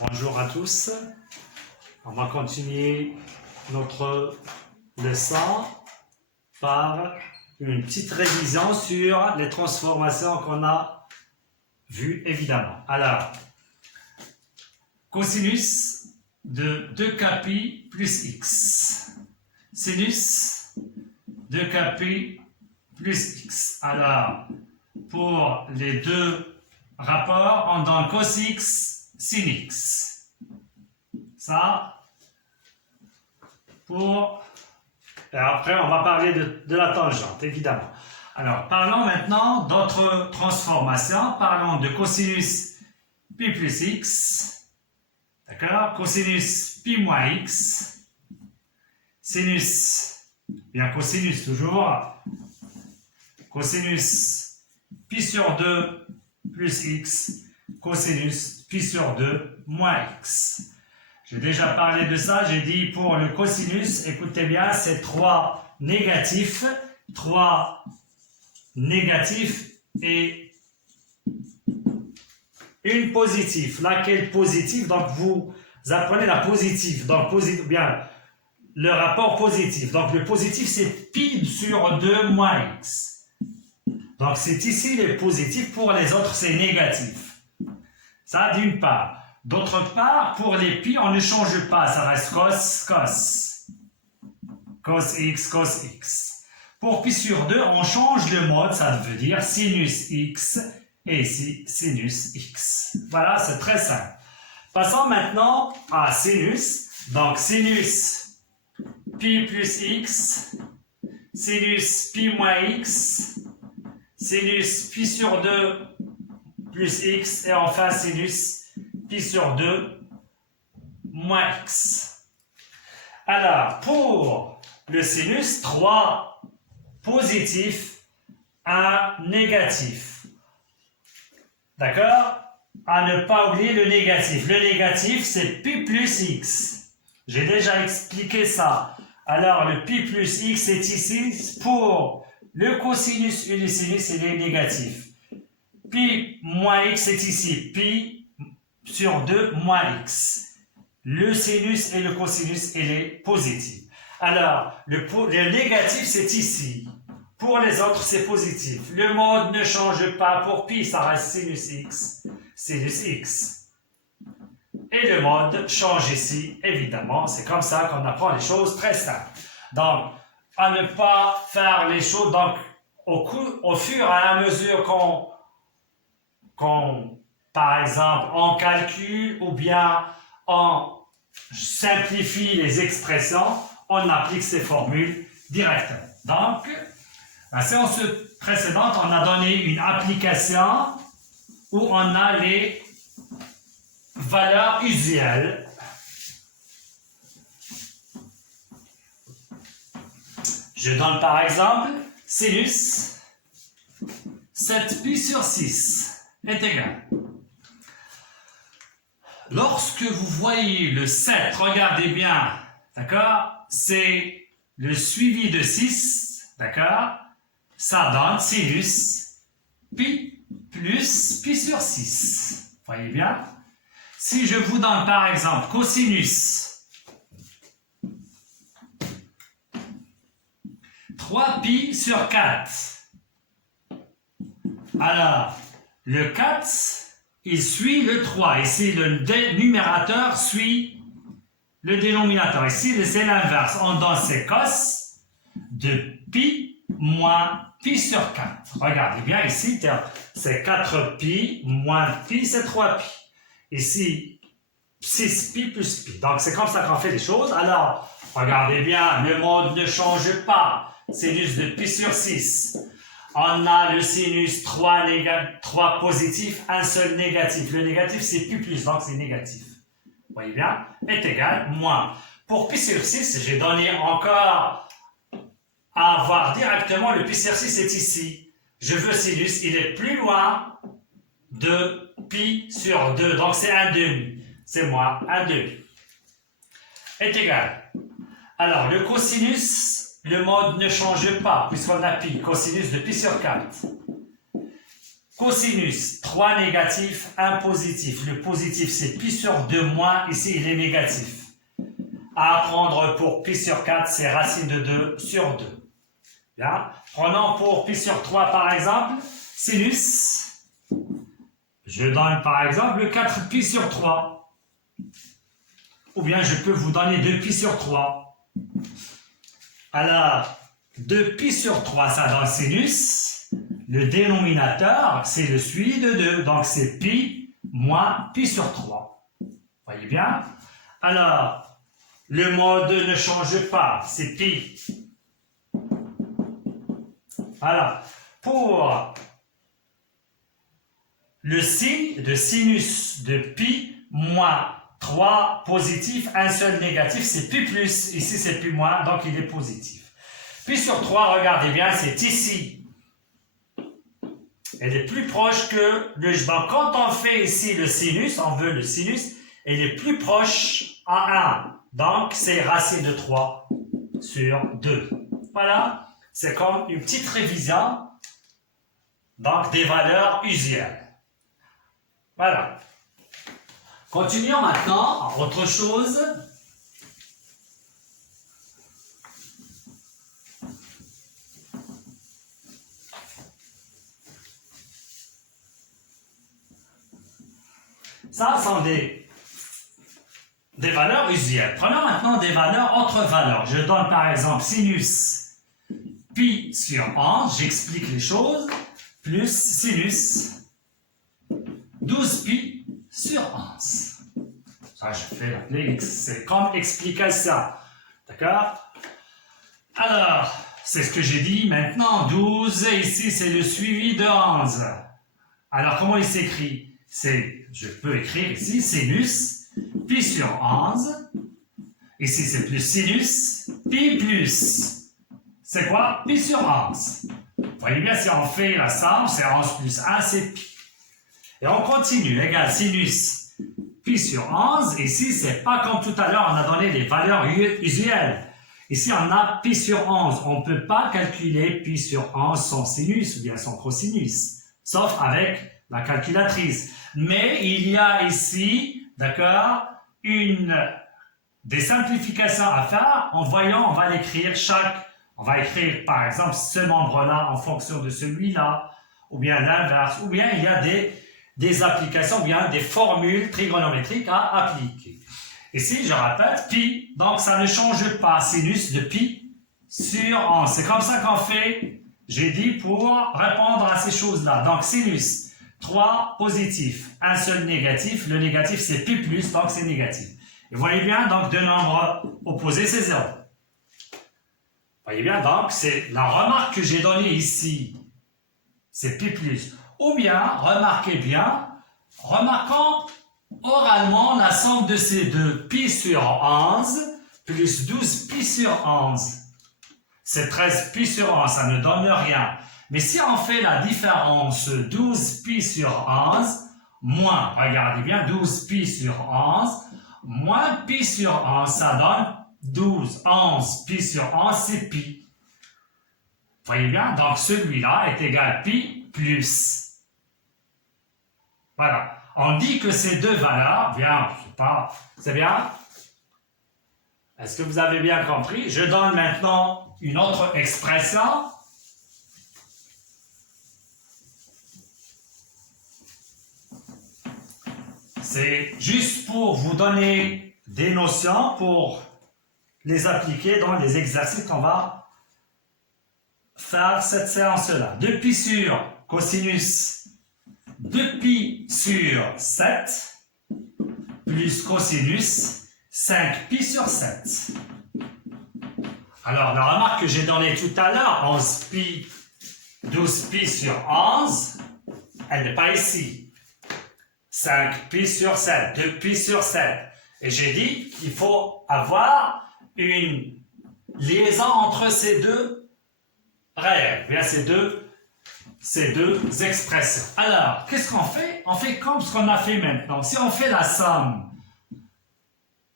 Bonjour à tous. On va continuer notre leçon par une petite révision sur les transformations qu'on a vues évidemment. Alors, cosinus de 2kπ plus x. Sinus de kπ plus x. Alors, pour les deux rapports, on donne cos x sin x. Ça, pour... Et après, on va parler de la tangente, évidemment. Alors, parlons maintenant d'autres transformations. Parlons de cosinus pi plus x. D'accord? Cosinus pi moins x. Sinus, bien cosinus toujours. Cosinus pi sur 2 plus x. Cosinus pi sur 2 moins x. J'ai déjà parlé de ça, j'ai dit pour le cosinus, écoutez bien, c'est 3 négatifs et une positive. Laquelle positive? Donc vous apprenez la positive, donc bien le rapport positif. Donc le positif c'est pi sur 2 moins x. Donc c'est ici le positif, pour les autres c'est négatif. Ça d'une part. D'autre part, pour les pi, on ne change pas, ça reste cos x. Pour pi sur 2, on change le mode, ça veut dire sinus x et ici sinus x. Voilà, c'est très simple. Passons maintenant à sinus. Donc sinus pi plus x, sinus pi moins x, sinus pi sur 2 plus x et enfin sinus pi sur 2 moins x. Alors, pour le sinus, 3 positifs, 1 négatif. D'accord? À ne pas oublier le négatif. Le négatif, c'est pi plus x. J'ai déjà expliqué ça. Alors, le pi plus x est ici. Pour le cosinus et le sinus, il est négatif. Pi moins x est ici. Pi sur 2 moins x. Le sinus et le cosinus, il est positif. Alors, le négatif, c'est ici. Pour les autres, c'est positif. Le mode ne change pas. Pour pi, ça reste sinus x. Et le mode change ici, évidemment. C'est comme ça qu'on apprend les choses très simples. Donc, à ne pas faire les choses. Donc, au fur et à mesure par exemple, on calcule ou bien on simplifie les expressions, on applique ces formules directement. Donc, la séance précédente, on a donné une application où on a les valeurs usuelles. Je donne par exemple sinus 7pi sur 6 est égal. Lorsque vous voyez le 7, regardez bien, d'accord? C'est le suivi de 6, d'accord? Ça donne sinus pi plus pi sur 6. Voyez bien? Si je vous donne par exemple cosinus 3pi sur 4. Alors, le 4, il suit le 3. Ici, le numérateur suit le dénominateur. Ici, c'est l'inverse. On donne c'est cos de pi moins pi sur 4. Regardez bien, ici, c'est 4pi moins pi, c'est 3pi. Ici, 6pi plus pi. Donc, c'est comme ça qu'on fait les choses. Alors, regardez bien, le mode ne change pas. Sinus de pi sur 6. On a le sinus 3 positif, un seul négatif. Le négatif, c'est pi plus, donc c'est négatif. Vous voyez bien? Est égal, moins. Pour pi sur 6, j'ai donné encore à avoir directement le pi sur 6 est ici. Je veux sinus, il est plus loin de pi sur 2, donc c'est 1 demi. C'est moins 1 demi. Est égal. Alors, le cosinus, le mode ne change pas, puisqu'on a pi, cosinus de pi sur 4. Cosinus, 3 négatifs, 1 positif. Le positif, c'est pi sur 2 moins, ici, il est négatif. À apprendre pour pi sur 4, c'est racine de 2 sur 2. Bien. Prenons pour pi sur 3, par exemple, sinus. Je donne, par exemple, 4 pi sur 3. Ou bien, je peux vous donner 2 pi sur 3. Alors, 2 pi sur 3, ça donne sinus. Le dénominateur, c'est le suivi de 2. Donc, c'est pi moins pi sur 3. Voyez bien? Alors, le mode ne change pas. C'est pi. Voilà. Pour le signe de sinus de pi moins 3 positif, un seul négatif, c'est pi plus. Ici, c'est pi moins, donc il est positif. Pi sur 3, regardez bien, c'est ici. Elle est plus proche que le... Donc, quand on fait ici le sinus, on veut le sinus, elle est plus proche à 1. Donc, c'est racine de 3 sur 2. Voilà, c'est comme une petite révision, donc des valeurs usuelles. Voilà. Continuons maintenant à autre chose. Ça sont des valeurs usuelles. Prenons maintenant des valeurs entre valeurs. Je donne par exemple sinus pi sur 11, j'explique les choses, plus sinus 12 pi sur 11. Ça, je fais l'appeler, c'est comme explication. D'accord? Alors, c'est ce que j'ai dit. Maintenant, 12, ici, c'est le suivi de 11. Alors, comment il s'écrit? Je peux écrire ici sinus pi sur 11. Ici, c'est plus sinus pi plus. C'est quoi? Pi sur 11. Vous voyez bien, si on fait la somme, c'est 11 plus 1, c'est pi. Et on continue, égal sinus pi sur 11. Ici, c'est pas comme tout à l'heure, on a donné les valeurs usuelles. Ici, on a pi sur 11. On ne peut pas calculer pi sur 11 son sinus ou bien son cosinus, sauf avec la calculatrice. Mais il y a ici, d'accord, des simplifications à faire. En voyant, on va l'écrire on va écrire par exemple ce membre-là en fonction de celui-là, ou bien l'inverse, ou bien il y a des applications, ou bien des formules trigonométriques à appliquer. Ici, je répète, pi, donc ça ne change pas, sinus de pi sur 11. C'est comme ça qu'on fait, j'ai dit, pour répondre à ces choses-là. Donc, sinus, 3 positifs, un seul négatif. Le négatif, c'est pi plus, donc c'est négatif. Et vous voyez bien, donc, deux nombres opposés, c'est 0. Vous voyez bien, donc, c'est la remarque que j'ai donnée ici. C'est pi plus. Ou bien, remarquez bien, remarquons oralement la somme de ces deux, pi sur 11 plus 12 pi sur 11. C'est 13 pi sur 11, ça ne donne rien. Mais si on fait la différence 12 pi sur 11, moins, regardez bien, 12 pi sur 11, moins pi sur 11, ça donne 12. 11 pi sur 11, c'est pi. Vous voyez bien, donc celui-là est égal à pi plus. Voilà. On dit que ces deux valeurs, bien, je sais pas, c'est bien? Est-ce que vous avez bien compris? Je donne maintenant une autre expression. C'est juste pour vous donner des notions pour les appliquer dans les exercices qu'on va faire cette séance-là. 2 pi sur cosinus 2 pi sur 7 plus cosinus 5 pi sur 7. Alors, la remarque que j'ai donnée tout à l'heure, 11 pi, 12 pi sur 11, elle n'est pas ici. 5 pi sur 7, 2 pi sur 7. Et j'ai dit qu'il faut avoir une liaison entre ces deux règles, bien ces deux expressions. Alors, qu'est-ce qu'on fait? On fait comme ce qu'on a fait maintenant. Si on fait la somme,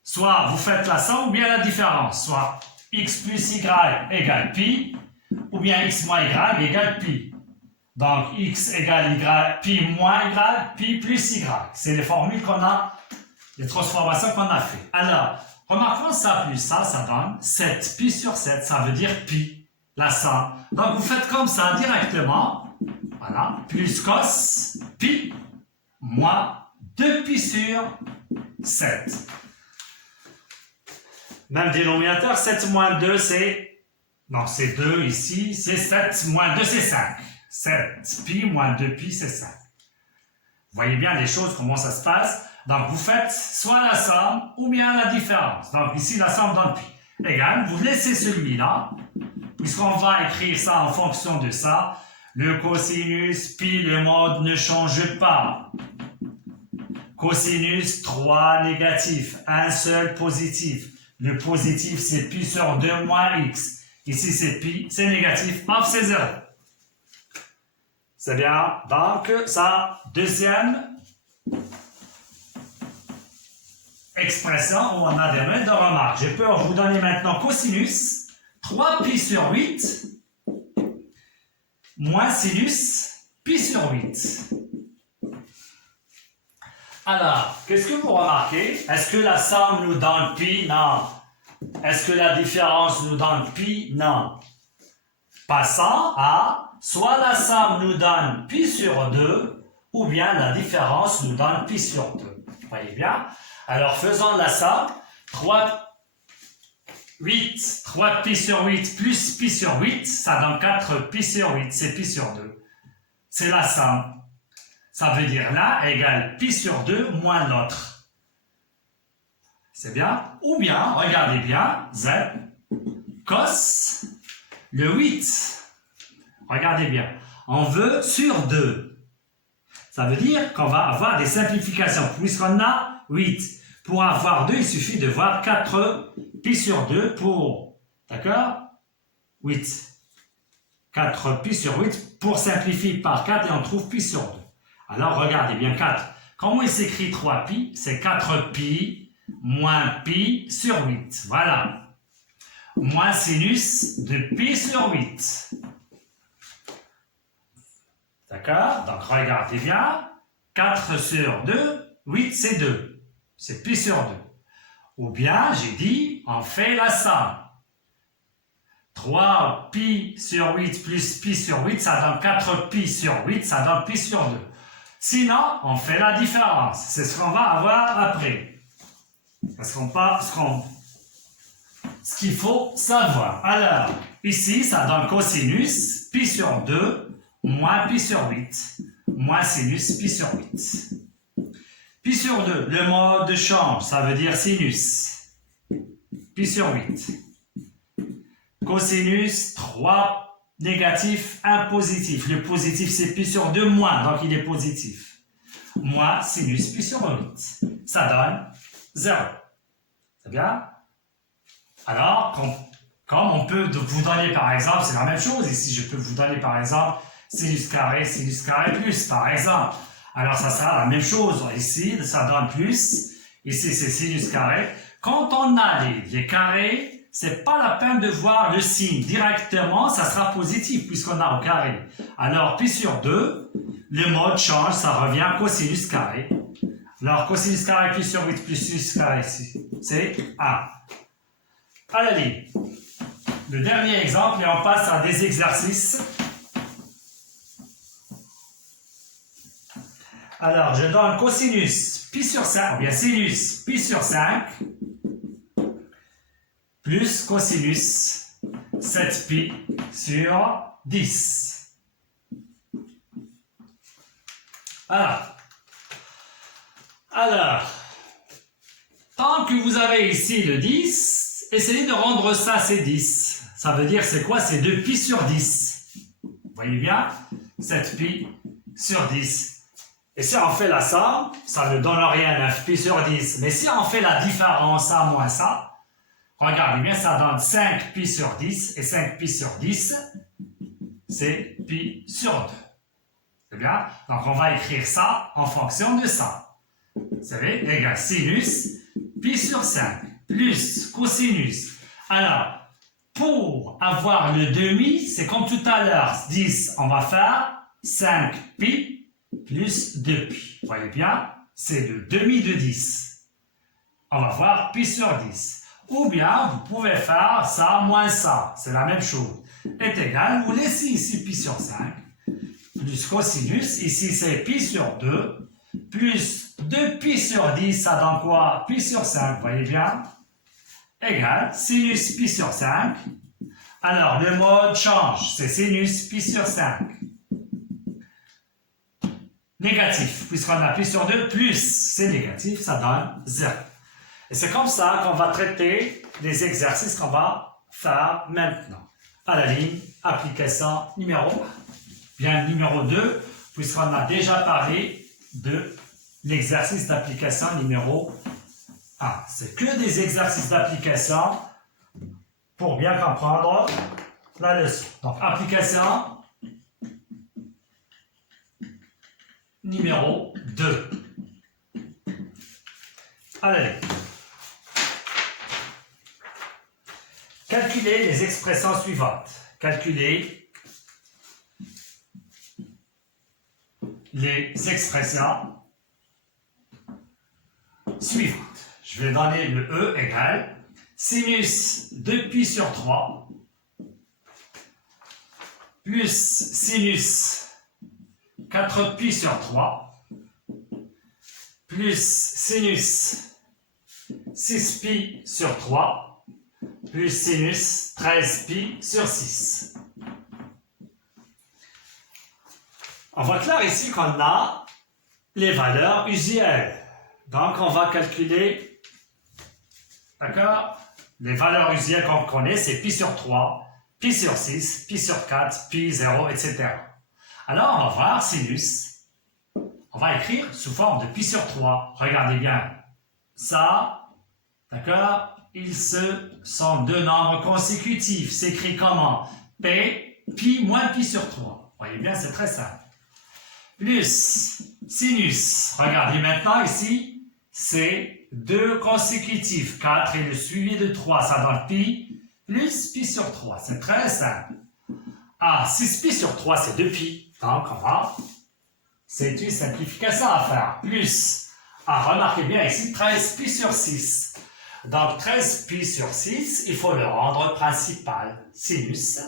soit vous faites la somme ou bien la différence, soit x plus y égale pi, ou bien x moins y égale pi. Donc, x égale y, pi moins y, pi plus y. C'est les formules qu'on a, les transformations qu'on a fait. Alors, remarquons ça plus ça, ça donne 7 pi sur 7, ça veut dire pi, la somme. Donc, vous faites comme ça directement, voilà, plus cos pi moins 2 pi sur 7. Même dénominateur, 7 moins 2, c'est... Non, c'est 2 ici, c'est 7 moins 2, c'est 5. 7 pi moins 2 pi, c'est 5. Vous voyez bien les choses, comment ça se passe. Donc, vous faites soit la somme ou bien la différence. Donc, ici, la somme donne pi. Égal, vous laissez celui-là, puisqu'on va écrire ça en fonction de ça. Le cosinus, pi, le mode ne change pas. Cosinus, 3 négatifs, un seul positif. Le positif, c'est pi sur 2 moins x. Ici, c'est pi, c'est négatif, paf, c'est 0. C'est bien. Donc, ça, deuxième expression où on a des règles de remarque. Je peux vous donner maintenant cosinus, 3 pi sur 8, moins sinus, pi sur 8. Alors, qu'est-ce que vous remarquez? Est-ce que la somme nous donne pi? Non. Est-ce que la différence nous donne pi? Non. Passant à, soit la somme nous donne pi sur 2, ou bien la différence nous donne pi sur 2. Vous voyez bien? Alors, faisons la somme. 3 pi sur 8 plus pi sur 8, ça donne 4 pi sur 8, c'est pi sur 2. C'est la somme. Ça veut dire l'un égale pi sur 2 moins l'autre. C'est bien? Ou bien, regardez bien, z, cos, le 8. Regardez bien. On veut sur 2. Ça veut dire qu'on va avoir des simplifications. Puisqu'on a 8. Pour avoir 2, il suffit de voir 4 pi sur 2 pour, d'accord? 8. 4 pi sur 8 pour simplifier par 4 et on trouve pi sur 2. Alors, regardez bien 4. Comment il s'écrit 3 pi? C'est 4 pi moins pi sur 8. Voilà. Moins sinus de pi sur 8. D'accord? Donc, regardez bien. 4 sur 2, 8 c'est 2. C'est pi sur 2. Ou bien, j'ai dit, on fait la somme. 3 pi sur 8 plus pi sur 8, ça donne 4 pi sur 8, ça donne pi sur 2. Sinon, on fait la différence. C'est ce qu'on va avoir après. Ce qu'il faut savoir. Alors, ici, ça donne cosinus, pi sur 2, moins pi sur 8, moins sinus, pi sur 8. Pi sur 2, le mode change, ça veut dire sinus. Pi sur 8. Cosinus, 3 négatif, 1 positif. Le positif, c'est pi sur 2 moins, donc il est positif. Moins sinus pi sur 8. Ça donne 0. C'est bien? Alors, comme on peut vous donner par exemple, c'est la même chose. Ici, je peux vous donner par exemple sinus carré plus, par exemple. Alors, ça sera la même chose. Ici, ça donne plus. Ici, c'est sinus carré. Quand on a les carrés, c'est pas la peine de voir le signe directement, ça sera positif puisqu'on a au carré. Alors, pi sur 2, le mode change, ça revient cosinus carré. Alors, cosinus carré pi sur 8 plus sinus carré, c'est 1. Allez, le dernier exemple et on passe à des exercices. Alors, je donne cosinus pi sur 5, ou bien sinus pi sur 5, plus cosinus 7 pi sur 10. Voilà. Alors, tant que vous avez ici le 10, essayez de rendre ça, c'est 10. Ça veut dire, c'est quoi? C'est 2 pi sur 10. Vous voyez bien? 7 pi sur 10. Et si on fait la somme, ça ne donne rien, 9 pi sur 10. Mais si on fait la différence, ça moins ça, regardez bien, ça donne 5 pi sur 10. Et 5 pi sur 10, c'est pi sur 2. C'est bien? Donc, on va écrire ça en fonction de ça. Vous savez, égal sinus, pi sur 5, plus cosinus. Alors, pour avoir le demi, c'est comme tout à l'heure, 10, on va faire 5pi plus 2pi. Vous voyez bien, c'est le demi de 10. On va voir pi sur 10. Ou bien, vous pouvez faire ça moins ça. C'est la même chose. Est égal, vous laissez ici pi sur 5, plus cosinus. Ici, c'est pi sur 2, plus 2pi sur 10, ça donne quoi? Pi sur 5, vous voyez bien? Égal, sinus pi sur 5. Alors, le mode change. C'est sinus pi sur 5. Négatif, puisqu'on a pi sur 2, plus c'est négatif, ça donne 0. Et c'est comme ça qu'on va traiter les exercices qu'on va faire maintenant. À la ligne, application numéro 1. Bien numéro 2, puisqu'on a déjà parlé de l'exercice d'application numéro 1. C'est que des exercices d'application pour bien comprendre la leçon. Donc, application numéro 2. Allez. Calculez les expressions suivantes. Calculez les expressions suivantes. Je vais donner le E égale sinus 2pi sur 3 plus sinus 4pi sur 3 plus sinus 6pi sur 3 plus sinus 13pi sur 6. On voit clair ici qu'on a les valeurs usuelles. Donc, on va calculer, d'accord, les valeurs usuelles qu'on connaît, c'est pi sur 3, pi sur 6, pi sur 4, pi 0, etc. Alors, on va voir sinus. On va écrire sous forme de pi sur 3. Regardez bien. Ça, d'accord, ils sont deux nombres consécutifs. C'est écrit comment? P, pi moins pi sur 3. Vous voyez bien, c'est très simple. Plus sinus. Regardez maintenant ici. C'est 2 consécutifs, 4 et le suivi de 3, ça donne pi, plus pi sur 3. C'est très simple. Ah, 6 pi sur 3, c'est 2 pi. Donc, on va, c'est une simplification à faire. Plus, remarquez bien ici, 13 pi sur 6. Donc, 13 pi sur 6, il faut le rendre principal. Sinus.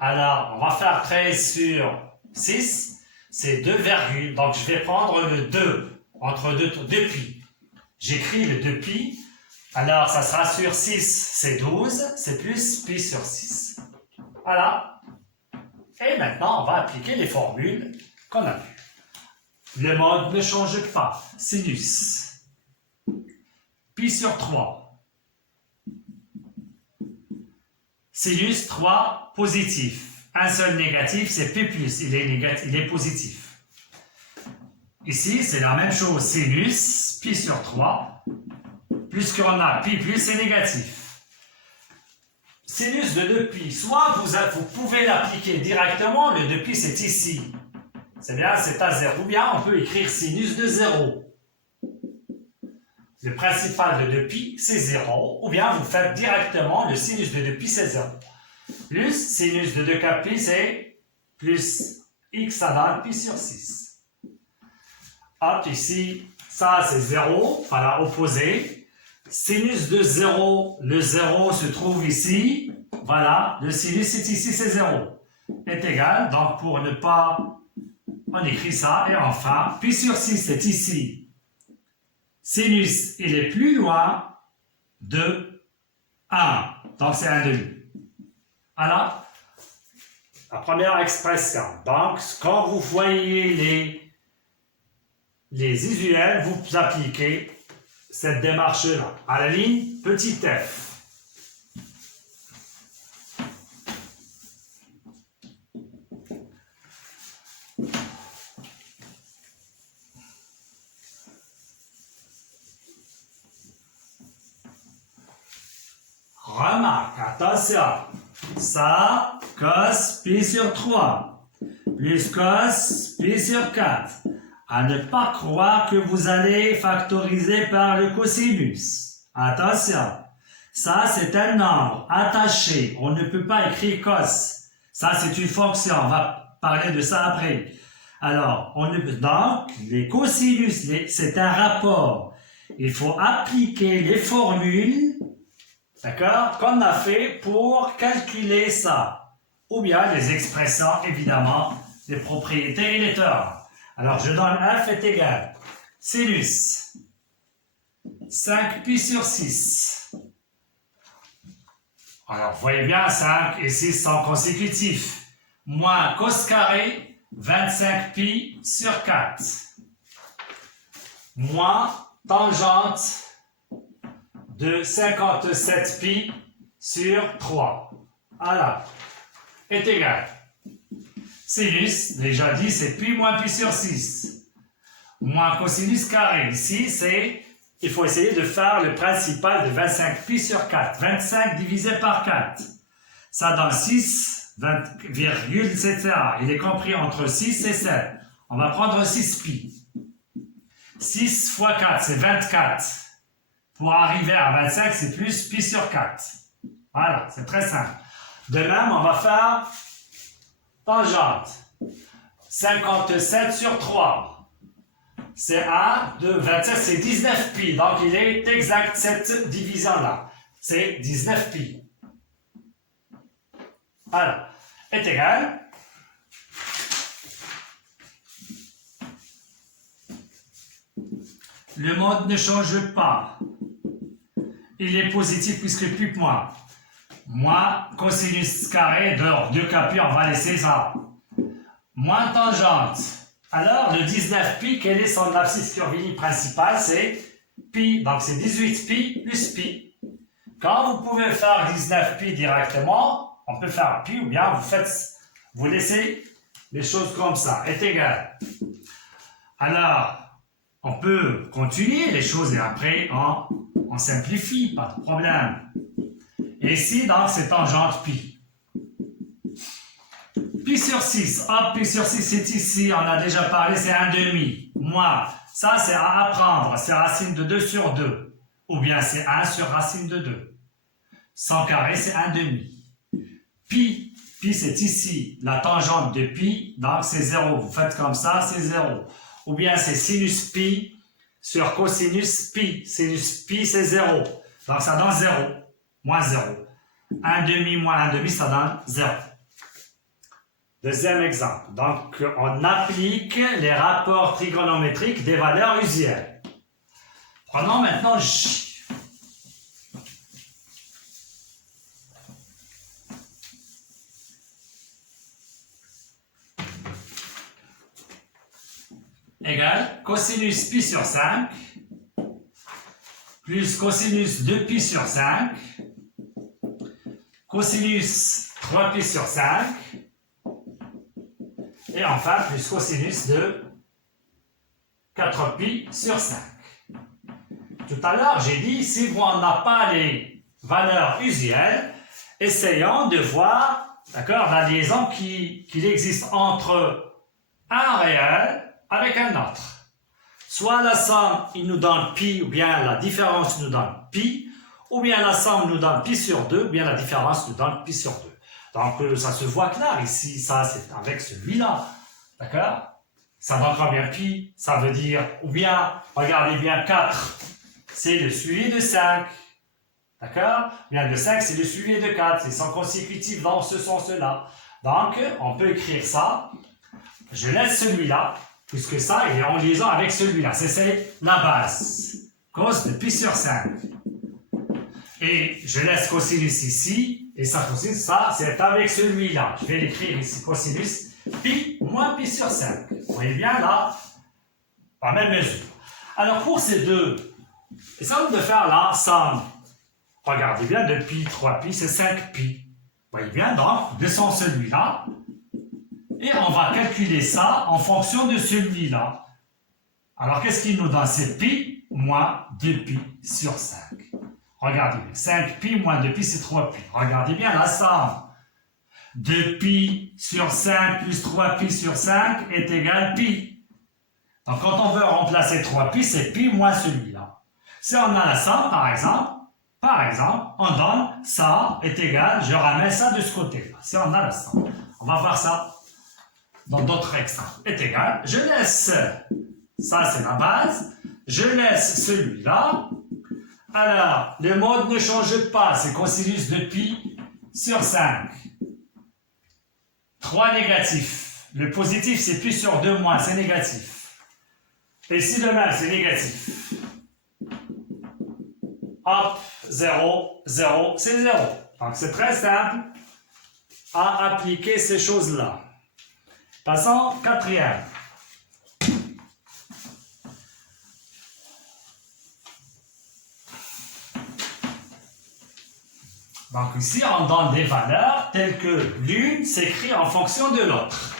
Alors, on va faire 13 sur 6, c'est 2 virgules. Donc, je vais prendre le 2. Entre 2 pi. J'écris le 2 pi. Alors, ça sera sur 6, c'est 12. C'est plus pi sur 6. Voilà. Et maintenant, on va appliquer les formules qu'on a vues. Le mode ne change pas. Sinus. Pi sur 3. Sinus 3 positif. Un seul négatif, c'est pi plus. Il est positif. Ici, c'est la même chose. Sinus, pi sur 3. Plus qu'on a pi plus, c'est négatif. Sinus de 2pi. Soit vous pouvez l'appliquer directement. Le 2pi, c'est ici. C'est bien, c'est à 0. Ou bien, on peut écrire sinus de 0. Le principal de 2pi, c'est 0. Ou bien, vous faites directement le sinus de 2pi, c'est 0. Plus sinus de 2pi, c'est plus x, ça donne pi sur 6. Hop, ici, ça c'est 0, voilà, opposé. Sinus de 0, le 0 se trouve ici. Voilà, le sinus est ici, c'est 0. Est égal, donc pour ne pas, on écrit ça. Et enfin, pi sur 6, c'est ici. Sinus, il est plus loin de 1. Donc c'est 1/2. Voilà, la première expression. Donc, quand vous voyez les usuels, vous appliquez cette démarche-là. À la ligne, petit f. Remarque, attention. Ça, cos pi sur 3, plus cos pi sur 4. À ne pas croire que vous allez factoriser par le cosinus. Attention, ça c'est un nombre attaché. On ne peut pas écrire cos. Ça c'est une fonction. On va parler de ça après. Alors, donc, les cosinus, c'est un rapport. Il faut appliquer les formules, d'accord, qu'on a fait pour calculer ça. Ou bien les expressions, évidemment, des propriétés et les théorèmes. Alors, je donne f est égal sinus 5pi sur 6. Alors, vous voyez bien, 5 et 6 sont consécutifs. Moins cos carré 25pi sur 4. Moins tangente de 57pi sur 3. Voilà. Est égal. Sinus, déjà dit, c'est pi moins pi sur 6. Moins cosinus carré. Ici, il faut essayer de faire le principal de 25pi sur 4. 25 divisé par 4. Ça donne 6, 20, etc. Il est compris entre 6 et 7. On va prendre 6pi. 6 fois 4, c'est 24. Pour arriver à 25, c'est plus pi sur 4. Voilà, c'est très simple. De même, on va faire tangente. 57 sur 3. C'est 1, 2, 27, c'est 19 pi. Donc, il est exact cette division-là. C'est 19 pi. Alors, est égal. Le mode ne change pas. Il est positif puisque pi moins. Moins cosinus carré de 2 pi, on va laisser ça. Moins tangente. Alors, le 19pi, quel est son abscisse curviligne principale? C'est pi. Donc, c'est 18pi plus pi. Quand vous pouvez faire 19pi directement, on peut faire pi ou bien vous laissez les choses comme ça. Est égal. Alors, on peut continuer les choses et après, on simplifie, pas de problème. Et ici, donc, c'est tangente pi. Pi sur 6. Hop, pi sur 6, c'est ici. On a déjà parlé, c'est 1/2. Moins. Ça, c'est à apprendre. C'est racine de 2 sur 2. Ou bien, c'est 1 sur racine de 2. 100 carré, c'est 1/2. Pi. Pi, c'est ici. La tangente de pi, donc c'est 0. Vous faites comme ça, c'est 0. Ou bien, c'est sinus pi sur cosinus pi. Sinus pi, c'est 0. Donc, ça donne 0. Moins 0. 1/2 moins 1/2, ça donne 0. Deuxième exemple. Donc, on applique les rapports trigonométriques des valeurs usuelles. Prenons maintenant J. Égale cosinus pi sur 5 plus cosinus 2pi sur 5 cosinus 3pi sur 5 et enfin plus cosinus de 4pi sur 5. Tout à l'heure, j'ai dit, si on n'a pas les valeurs usuelles, essayons de voir, d'accord, la liaison qu'il existe entre un réel avec un autre. Soit la somme, il nous donne pi, ou bien la différence nous donne pi, ou bien la somme nous donne pi sur 2, ou bien la différence nous donne pi sur 2. Donc, ça se voit clair ici, ça c'est avec celui-là, d'accord? Ça donne combien pi? Ça veut dire, ou bien, regardez bien, 4, c'est le suivi de 5, d'accord? Bien, le 5, c'est le suivi de 4, ils sont consécutifs dans ce sens-là. Donc, on peut écrire ça, je laisse celui-là, puisque ça, il est en liaison avec celui-là, c'est la base, cos de pi sur 5. Et je laisse cosinus ici, et ça, cosinus, ça, c'est avec celui-là. Je vais l'écrire ici, cosinus, pi moins pi sur 5. Vous voyez bien là, par même mesure. Alors pour ces deux, essayons de faire la somme. Regardez bien, de pi, 3pi, c'est 5pi. Vous voyez bien, donc, descend celui-là, et on va calculer ça en fonction de celui-là. Alors qu'est-ce qu'il nous donne? C'est pi moins 2pi sur 5. Regardez bien, 5pi moins 2pi, c'est 3pi. Regardez bien la somme. 2pi sur 5 plus 3pi sur 5 est égal pi. Donc, quand on veut remplacer 3pi, c'est pi moins celui-là. Si on a la somme, par exemple, on donne ça est égal, je ramène ça de ce côté-là. Si on a la somme, on va voir ça. dans d'autres exemples, est égal. Je laisse, ça c'est la base, je laisse celui-là. Alors, le mode ne change pas, c'est cosinus de pi sur 5. 3 négatifs. Le positif, c'est pi sur 2 moins, c'est négatif. Et ici, le même, c'est négatif. Hop, 0, 0, c'est 0. Donc, c'est très simple à appliquer ces choses-là. Passons au quatrième. Donc ici, on donne des valeurs telles que l'une s'écrit en fonction de l'autre.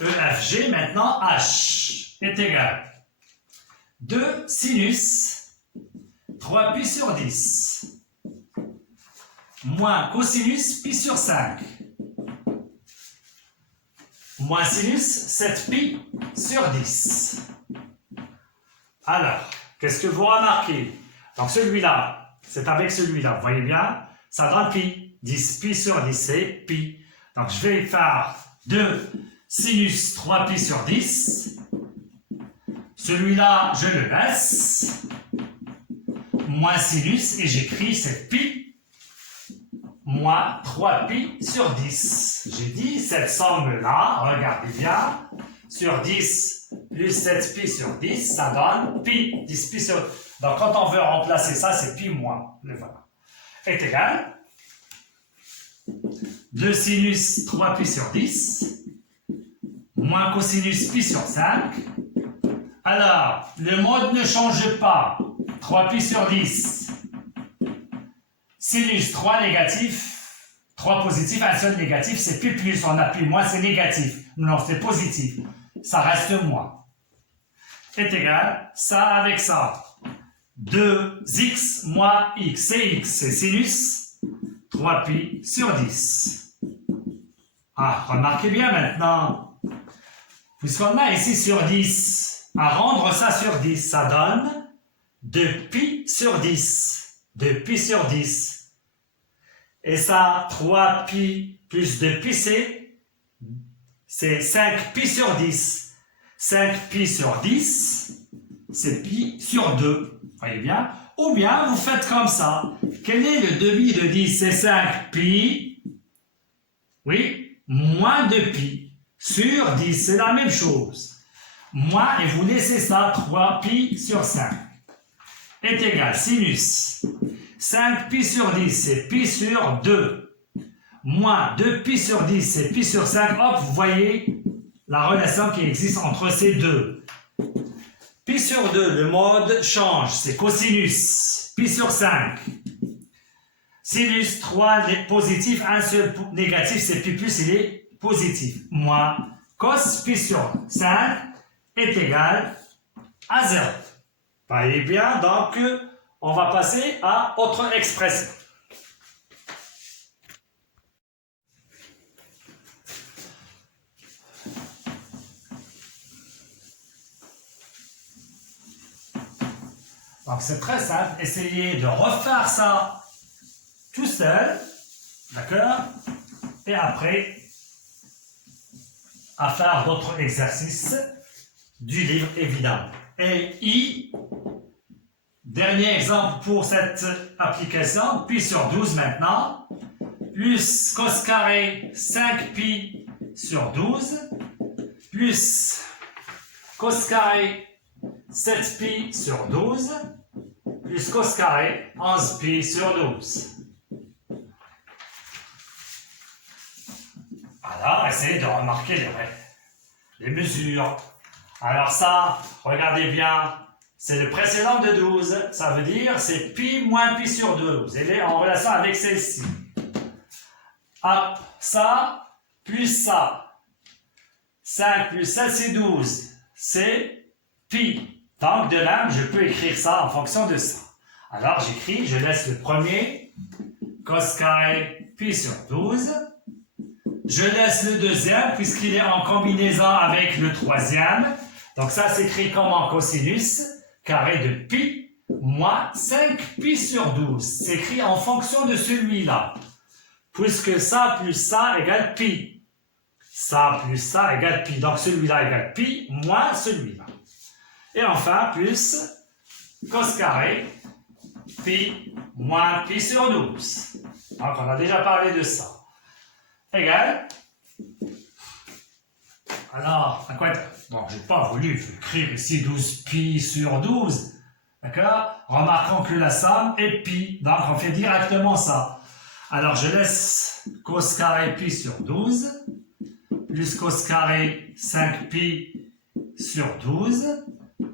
EFG, maintenant, H est égal 2 sinus 3 pi sur 10 moins cosinus pi sur 5 moins sinus 7 pi sur 10. Alors, qu'est-ce que vous remarquez? Donc celui-là, c'est avec celui-là, vous voyez bien? Ça donne pi. 10 pi sur 10, c'est pi. Donc, je vais faire 2 sinus 3 pi sur 10. Celui-là, je le laisse. Moins sinus, et j'écris c'est pi moins 3 pi sur 10. J'ai dit cette somme-là, regardez bien, sur 10 plus 7 pi sur 10, ça donne pi. 10 pi sur... Donc, quand on veut remplacer ça, c'est pi moins. Le voilà. Est égal 2 sinus 3 pi sur 10 moins cosinus pi sur 5. Alors, le mode ne change pas. 3 pi sur 10. Sinus 3 négatif, 3 positif, un seul négatif, c'est pi plus, on a pi moins, c'est négatif. Non, c'est positif. Ça reste moins. Est égal, ça avec ça. 2x moins x, c'est x, c'est sinus 3 pi sur 10. Ah, remarquez bien maintenant, puisqu'on a ici sur 10, à rendre ça sur 10, ça donne 2 pi sur 10. 2 pi sur 10. Et ça, 3 pi plus 2 pi, c'est 5 pi sur 10. 5 pi sur 10, c'est pi sur 2. Voyez bien? Ou bien, vous faites comme ça. Quel est le demi de 10? C'est 5 pi, oui, moins 2 pi sur 10. C'est la même chose. Moins, et vous laissez ça, 3 pi sur 5. Est égal, sinus. 5 pi sur 10, c'est pi sur 2. Moins 2 pi sur 10, c'est pi sur 5. Hop, vous voyez la relation qui existe entre ces deux. Pi sur 2, le mode change, c'est cosinus. Pi sur 5. Sinus 3 positif, un seul négatif, c'est pi plus, il est positif. Moins cos pi sur 5 est égal à 0. Voyez bien, donc on va passer à autre expression. Donc c'est très simple, essayez de refaire ça tout seul, d'accord? Et après, à faire d'autres exercices du livre évidemment. Et I, dernier exemple pour cette application, pi sur 12 maintenant, plus cos carré 5 pi sur 12, plus cos carré 7 pi sur 12, plus cos carré 11 pi sur 12. Voilà, essayez de remarquer les mesures. Alors ça, regardez bien, c'est le précédent de 12, ça veut dire c'est pi moins pi sur 12. Elle est en relation avec celle-ci. Hop, ça, plus ça. 5 plus 7, c'est 12. C'est pi. Donc, de même, je peux écrire ça en fonction de ça. Alors, j'écris, je laisse le premier, cos carré pi sur 12. Je laisse le deuxième, puisqu'il est en combinaison avec le troisième. Donc, ça s'écrit comme en cosinus, carré de pi, moins 5 pi sur 12. C'est écrit en fonction de celui-là. Puisque ça plus ça égale pi. Ça plus ça égale pi. Donc celui-là égale pi moins celui-là. Et enfin, plus cos carré pi moins pi sur 12. Donc on a déjà parlé de ça. Égal. Alors, à quoi bon, je n'ai pas voulu écrire ici 12 pi sur 12. D'accord? Remarquons que la somme est pi. Donc on fait directement ça. Alors je laisse cos carré pi sur 12 plus cos carré 5 pi sur 12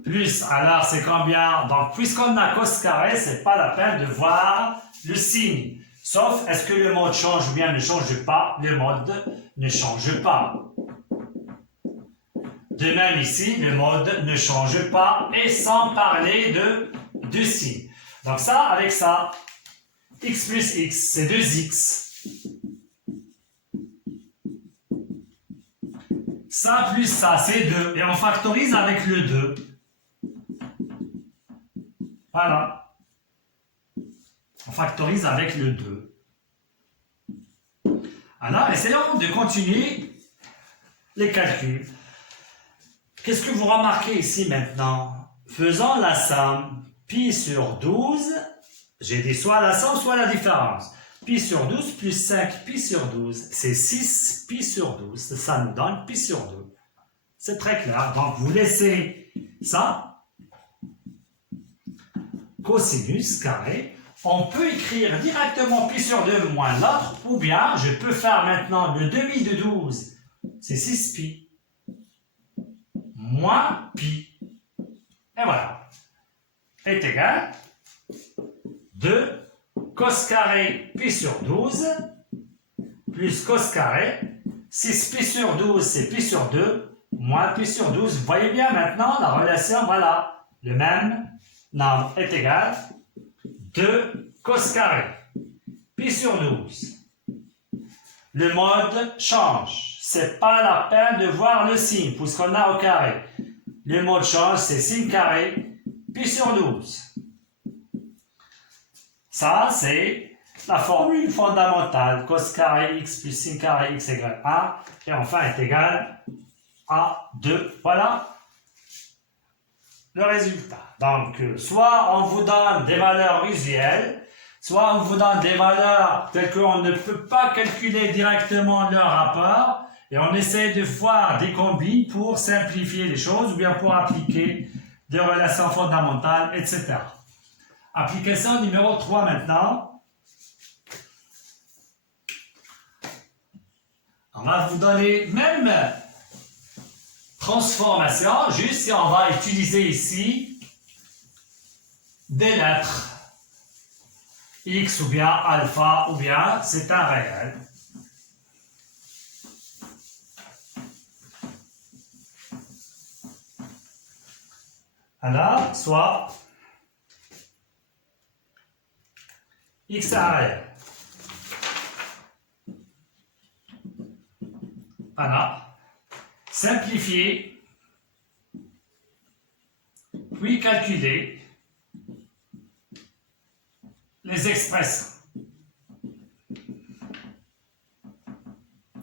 plus, alors c'est combien? Donc puisqu'on a cos carré, c'est pas la peine de voir le signe. Sauf, est-ce que le mode change ou bien ne change pas? Le mode ne change pas. De même ici, le mode ne change pas et sans parler de signe. Donc ça, avec ça, x plus x, c'est 2x. Ça plus ça, c'est 2. Et on factorise avec le 2. Voilà. On factorise avec le 2. Alors, essayons de continuer les calculs. Qu'est-ce que vous remarquez ici maintenant? Faisant la somme pi sur 12, j'ai dit soit la somme, soit la différence. Pi sur 12 plus 5 pi sur 12, c'est 6 pi sur 12. Ça nous donne pi sur 2. C'est très clair. Donc, vous laissez ça. Cosinus carré. On peut écrire directement pi sur 2 moins l'autre, ou bien je peux faire maintenant le demi de 12. C'est 6 pi. Moins pi. Et voilà. Est égal 2 cos carré pi sur 12 plus cos carré 6 pi sur 12 c'est pi sur 2 moins pi sur 12. Vous voyez bien maintenant la relation, voilà, le même nombre est égal 2 cos carré pi sur 12. Le mode change. C'est pas la peine de voir le signe puisqu'on a au carré. Le mode change, c'est signe carré pi sur 12. Ça, c'est la formule fondamentale. Cos carré x plus sin carré x égale 1. Et enfin est égal à 2. Voilà le résultat. Donc, soit on vous donne des valeurs usuelles, soit on vous donne des valeurs telles qu'on ne peut pas calculer directement leur rapport, et on essaie de voir des combines pour simplifier les choses, ou bien pour appliquer des relations fondamentales, etc. Application numéro 3 maintenant. On va vous donner même transformation, juste si on va utiliser ici des lettres. X ou bien alpha ou bien c'est un réel. Alors, soit x un réel. Voilà. Simplifier, puis calculer les expressions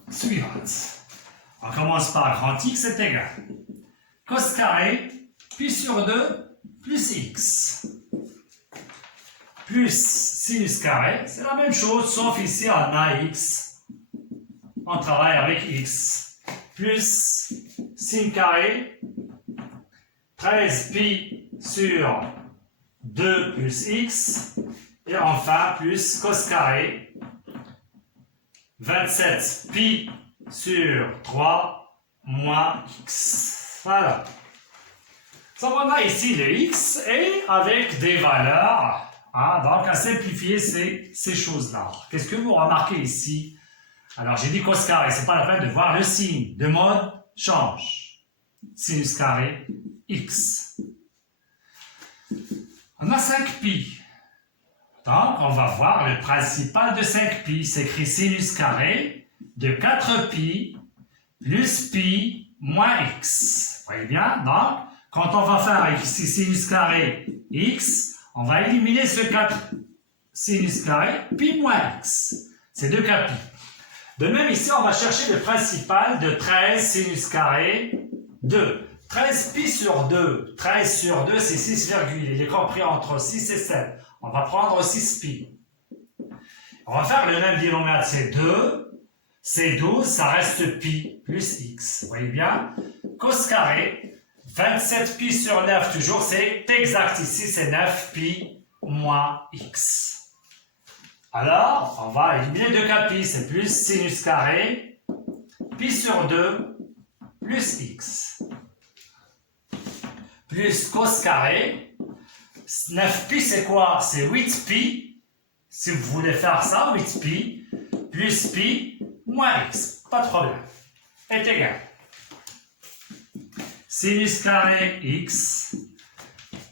suivantes. On commence par grand X est égal cos carré pi sur 2 plus x plus sinus carré, c'est la même chose sauf ici on a x, on travaille avec x, plus sin carré 13 pi sur 2 plus x, et enfin plus cos carré 27 pi sur 3 moins x. Voilà. Donc on a ici le x et avec des valeurs. Hein, donc à simplifier ces choses-là. Qu'est-ce que vous remarquez ici? Alors j'ai dit cos carré, c'est pas la peine de voir le signe. Le mode change. Sinus carré x. On a 5 pi. Donc, on va voir le principal de 5 pi. C'est écrit sinus carré de 4 pi plus pi moins x. Vous voyez bien? Donc, quand on va faire ici sinus carré x, on va éliminer ce 4 sinus carré pi moins x. C'est 2 cas pi. De même, ici, on va chercher le principal de 13 sinus carré 2. 13 pi sur 2. 13 sur 2, c'est 6, il est compris entre 6 et 7. On va prendre 6 pi. On va faire le même dénominateur, c'est 2. C'est 12, ça reste pi plus x. Vous voyez bien? Cos carré, 27 pi sur 9, toujours, c'est exact. Ici, c'est 9 pi moins x. Alors, on va éliminer 2 cas pi, c'est plus sinus carré, pi sur 2, plus x. Plus cos carré, 9 pi c'est quoi? C'est 8 pi, si vous voulez faire ça, 8 pi, plus pi, moins x, pas de problème, est égal. Sinus carré x,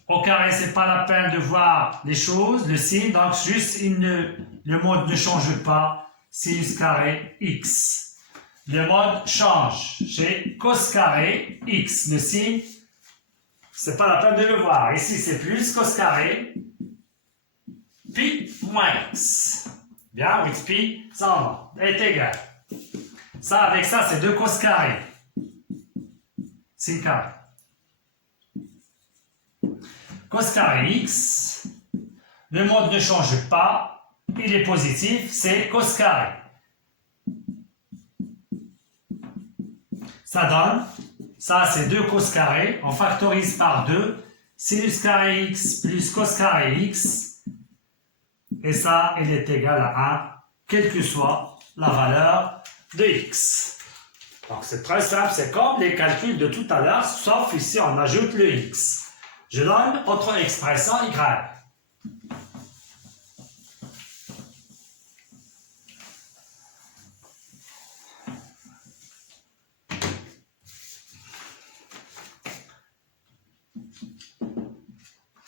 au carré, c'est pas la peine de voir les choses, le signe, donc juste le mode ne change pas, sinus carré x. Le mode change, j'ai cos carré x, le signe, c'est pas la peine de le voir. Ici, c'est plus cos carré, pi moins x. Bien, 8 pi, ça en va, est égal. Ça, avec ça, c'est 2 cos carré. Sin carré. Cos carré x, le mode ne change pas, il est positif, c'est cos carré. Ça donne, ça c'est 2 cos carré, on factorise par 2, sinus carré x plus cos carré x, et ça, il est égal à 1, quelle que soit la valeur de x. Donc c'est très simple, c'est comme les calculs de tout à l'heure, sauf ici on ajoute le x. Je donne autre expression y.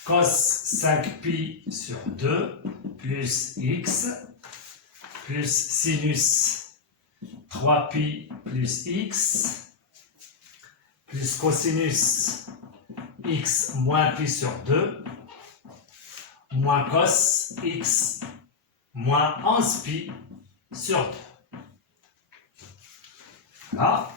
Cos 5 pi sur 2 plus x plus sinus 3 pi plus x plus cosinus x moins pi sur 2 moins cos x moins 11 pi sur 2. Voilà.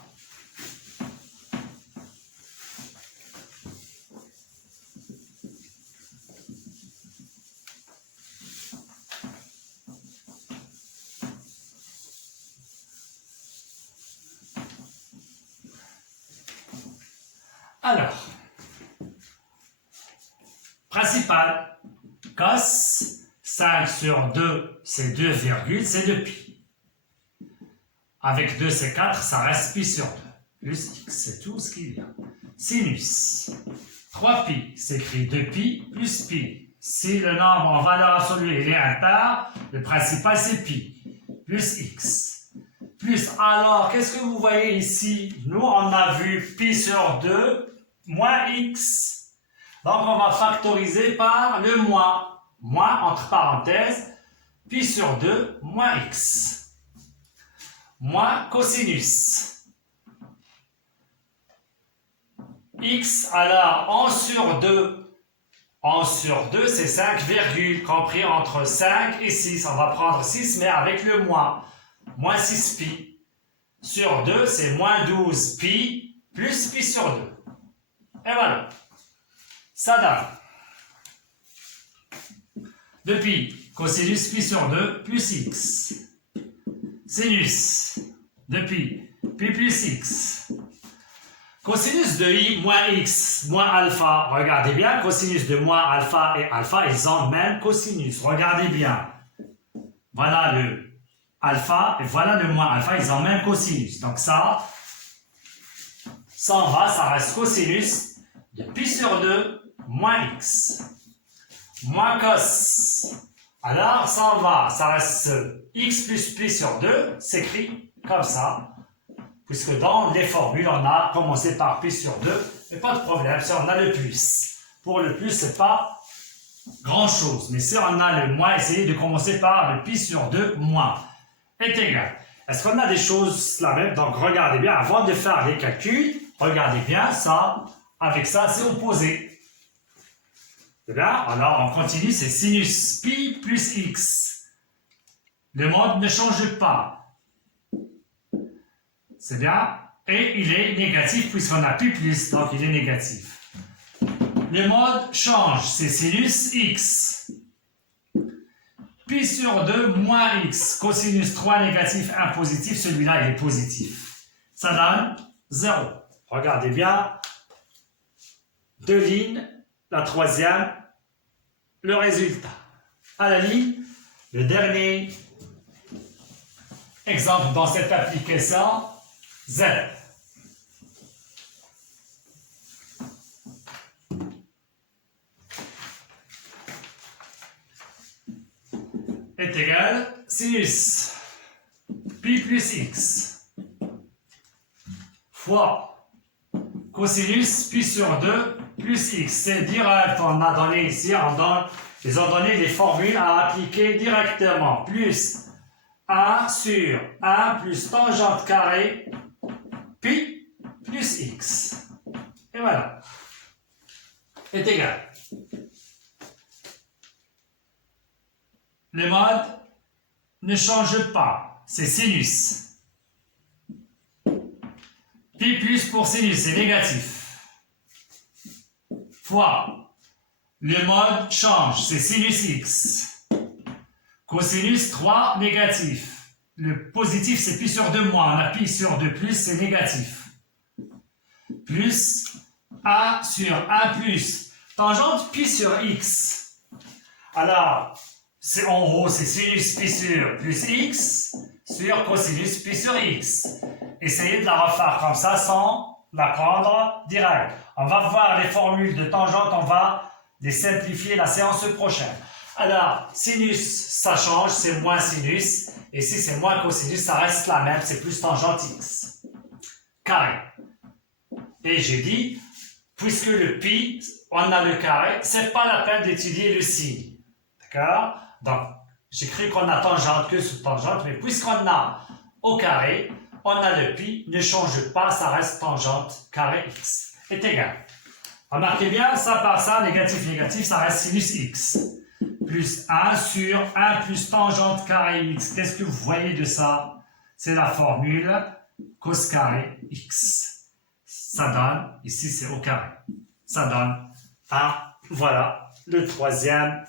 Alors, principal, cos 5 sur 2, c'est 2 virgules, c'est 2 pi. Avec 2, c'est 4, ça reste pi sur 2. Plus x, c'est tout ce qu'il y a. Sinus, 3 pi, s'écrit 2 pi plus pi. Si le nombre en valeur absolue il est impair, le principal c'est pi. Plus x. Plus, alors, qu'est-ce que vous voyez ici? Nous, on a vu pi sur 2 moins x. Donc, on va factoriser par le moins. Moins, entre parenthèses, pi sur 2 moins x. Moins cosinus. X, alors, 11 sur 2. 11 sur 2, c'est 5 virgules, compris entre 5 et 6. On va prendre 6, mais avec le moins. Moins 6 pi. Sur 2, c'est moins 12 pi, plus pi sur 2. Et voilà. Ça donne. De pi, cosinus pi sur 2, plus x. Sinus de pi plus x. Cosinus de i moins x moins alpha. Regardez bien, cosinus de moins alpha et alpha, ils ont le même cosinus. Regardez bien. Voilà le alpha et voilà le moins alpha, ils ont le même cosinus. Donc ça en va, ça reste cosinus de pi sur 2 moins x. Moins cos. Alors, ça en va, ça reste x plus pi sur 2, s'écrit comme ça. Puisque dans les formules, on a commencé par pi sur 2, mais pas de problème, si on a le plus. Pour le plus, c'est pas grand-chose. Mais si on a le moins, essayez de commencer par le pi sur 2 moins. Est égal. Est-ce qu'on a des choses la même? Donc, regardez bien, avant de faire les calculs, regardez bien, ça, avec ça, c'est opposé. C'est bien? Alors, on continue, c'est sinus pi plus x. Le mode ne change pas. C'est bien. Et il est négatif puisqu'on a pi plus, donc il est négatif. Le mode change, c'est sinus x. Pi sur 2 moins x. Cosinus 3 négatif, 1 positif, celui-là il est positif. Ça donne 0. Regardez bien. 2 lignes, la troisième, le résultat. À la ligne, le dernier exemple dans cette application, Z est égal sinus pi plus x fois cosinus pi sur 2 plus x. C'est direct, on a donné ici, ils ont donné les formules à appliquer directement. Plus 1 sur 1 plus tangente carrée pi plus x. Et voilà. Est égal. Le mode ne change pas. C'est sinus. Pi plus pour sinus, c'est négatif. Fois. Le mode change. C'est sinus x. Cosinus 3, négatif. Le positif, c'est pi sur 2 moins. On a pi sur 2 plus, c'est négatif. Plus 1 sur 1 plus. Tangente pi sur x. Alors, c'est en haut, c'est sinus pi sur plus x sur cosinus pi sur x. Essayez de la refaire comme ça sans la prendre direct. On va voir les formules de tangente, on va les simplifier la séance prochaine. Alors, sinus, ça change, c'est moins sinus. Et si c'est moins cosinus, ça reste la même, c'est plus tangente x. Carré. Et j'ai dit, puisque le pi, on a le carré, c'est pas la peine d'étudier le signe. D'accord? Donc, j'ai cru qu'on a tangente que sous tangente, mais puisqu'on a au carré, on a le pi, ne change pas, ça reste tangente carré x. Est égal. Remarquez bien, ça par ça, négatif, négatif, ça reste sinus x. Plus 1 sur 1 plus tangente carré x. Qu'est-ce que vous voyez de ça? C'est la formule cos carré x. Ça donne, ici c'est au carré. Ça donne 1. Voilà le troisième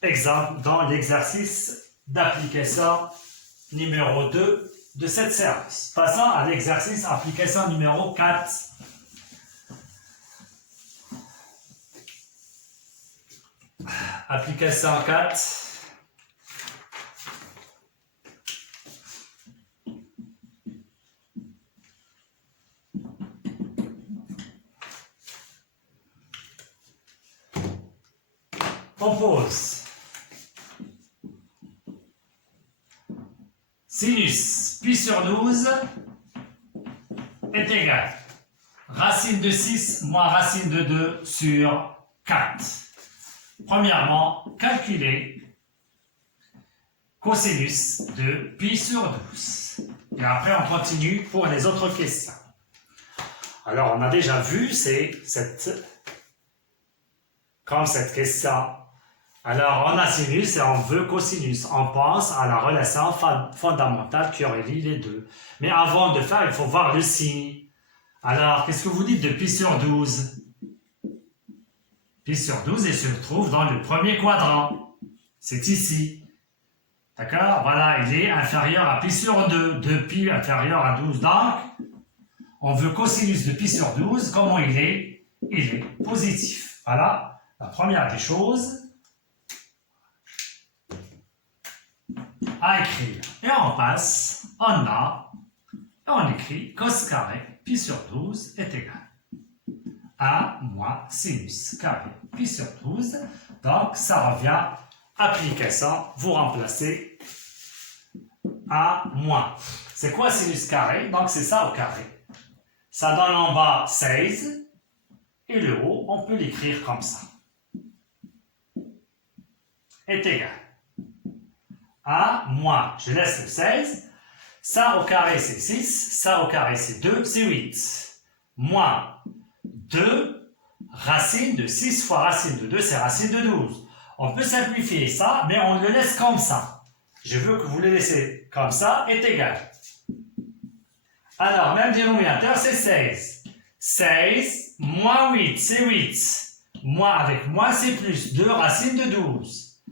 exemple dans l'exercice d'application numéro 2 de cette séance. Passons à l'exercice application numéro 4. Application 4. On pose. Sinus pi sur 12 est égal. Racine de 6 moins racine de 2 sur 4. Premièrement, calculer cosinus de pi sur 12. Et après, on continue pour les autres questions. Alors, on a déjà vu, comme cette question. Alors, on a sinus et on veut cosinus. On pense à la relation fondamentale qui relie les deux. Mais avant de faire, il faut voir le signe. Alors, qu'est-ce que vous dites de pi sur 12? Pi sur 12, il se trouve dans le premier quadrant. C'est ici. D'accord? Voilà, il est inférieur à pi sur 2. 2 pi inférieur à 12. Donc, on veut cosinus de pi sur 12. Comment il est? Il est positif. Voilà, la première des choses à écrire. Et on passe, et on écrit cos carré pi sur 12 est égal à moins sinus carré pi sur 12. Donc, ça revient, application, vous remplacez à moins. C'est quoi sinus carré? Donc, c'est ça au carré. Ça donne en bas 16 et le haut, on peut l'écrire comme ça. Est égal à moins, je laisse le 16, ça au carré c'est 6, ça au carré c'est 2, c'est 8. Moins 2, racine de 6 fois racine de 2, c'est racine de 12. On peut simplifier ça, mais on le laisse comme ça. Je veux que vous le laissez comme ça, est égal Alors, même dénominateur, c'est 16. 16 moins 8, c'est 8. Moins avec moins, c'est plus. 2 racine de 12.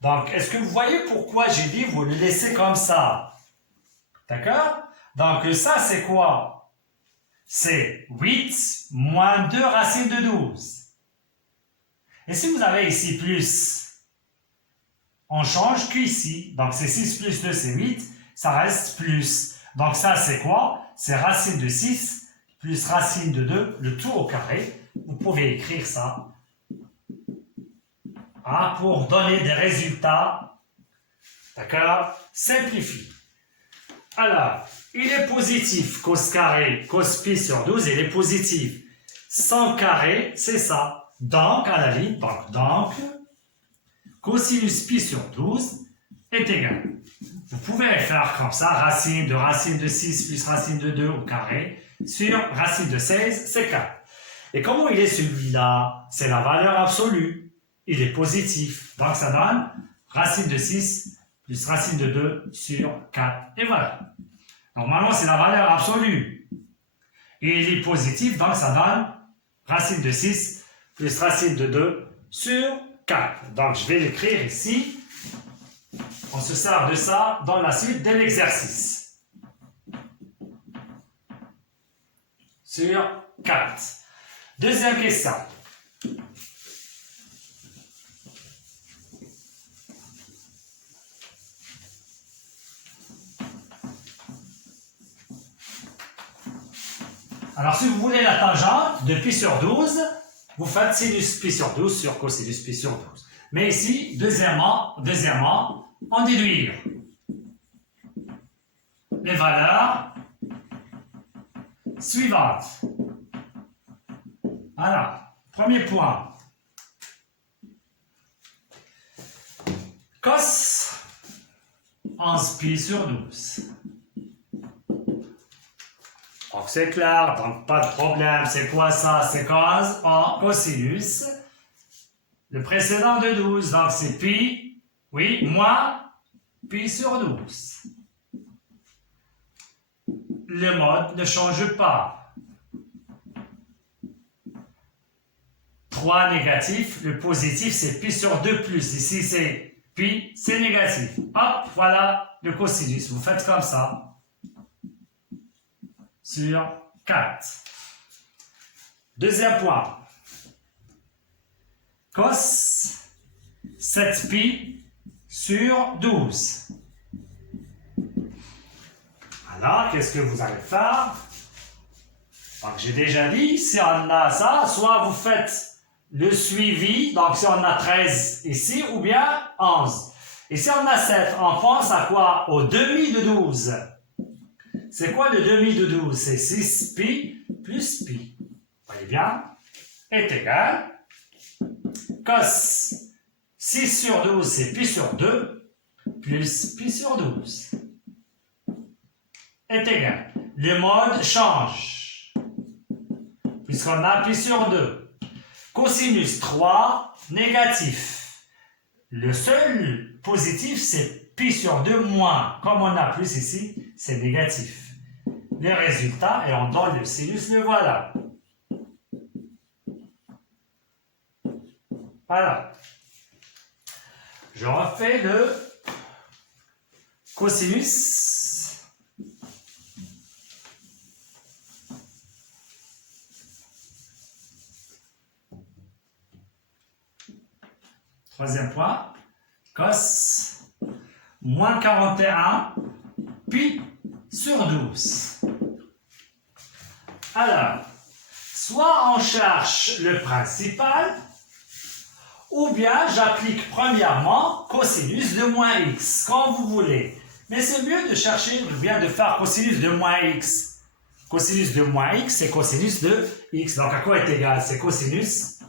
Donc, est-ce que vous voyez pourquoi j'ai dit vous le laissez comme ça? D'accord? Donc, ça, c'est quoi? C'est 8 moins 2 racine de 12. Et si vous avez ici plus, on change qu'ici. Donc, c'est 6 plus 2, c'est 8. Ça reste plus. Donc, ça, c'est quoi? C'est racine de 6 plus racine de 2, le tout au carré. Vous pouvez écrire ça. Hein, pour donner des résultats. D'accord? Simplifie. Alors, il est positif, cos carré, cos pi sur 12, il est positif. 100 carré, c'est ça. Donc, à la ligne, donc, cosinus pi sur 12 est égal. Vous pouvez faire comme ça, racine de 6 plus racine de 2 au carré, sur racine de 16, c'est 4. Et comment il est celui-là? C'est la valeur absolue. Il est positif. Donc, ça donne racine de 6 plus racine de 2 sur 4. Et voilà. Normalement, c'est la valeur absolue. Et il est positif, donc ça donne racine de 6 plus racine de 2 sur 4. Donc, je vais l'écrire ici. On se sert de ça dans la suite de l'exercice. Sur 4. Deuxième question. Alors, si vous voulez la tangente de pi sur 12, vous faites sinus pi sur 12 sur cosinus pi sur 12. Mais ici, deuxièmement, on déduit les valeurs suivantes. Voilà, premier point. Cos 11 pi sur 12. Donc c'est clair, donc pas de problème. C'est quoi ça? C'est cos en cosinus. Le précédent de 12, donc c'est pi, oui, moins pi sur 12. Le mode ne change pas. 3 négatif, le positif c'est pi sur 2 plus. Ici c'est pi, c'est négatif. Hop, voilà le cosinus. Vous faites comme ça. Sur 4. Deuxième point. Cos 7 pi sur 12. Alors, qu'est-ce que vous allez faire? Donc, j'ai déjà dit, si on a ça, soit vous faites le suivi, donc si on a 13 ici, ou bien 11. Et si on a 7, on pense à quoi? Au demi de 12. C'est quoi le demi de 12? C'est 6 pi plus pi. Vous voyez bien? Est égal. Cos 6 sur 12, c'est pi sur 2, plus pi sur 12. Est égal. Le mode change. Puisqu'on a pi sur 2. Cosinus 3, négatif. Le seul positif, c'est pi sur 2 moins. Comme on a plus ici, c'est négatif. Les résultats, et on donne le sinus, le voilà. Voilà. Je refais le cosinus. Troisième point. Cos moins 41 pi sur 12. Alors, soit on cherche le principal, ou bien j'applique premièrement cosinus de moins x, comme vous voulez. Mais c'est mieux de chercher, ou bien de faire cosinus de moins x. Cosinus de moins x, c'est cosinus de x. Donc à quoi est égal? C'est cosinus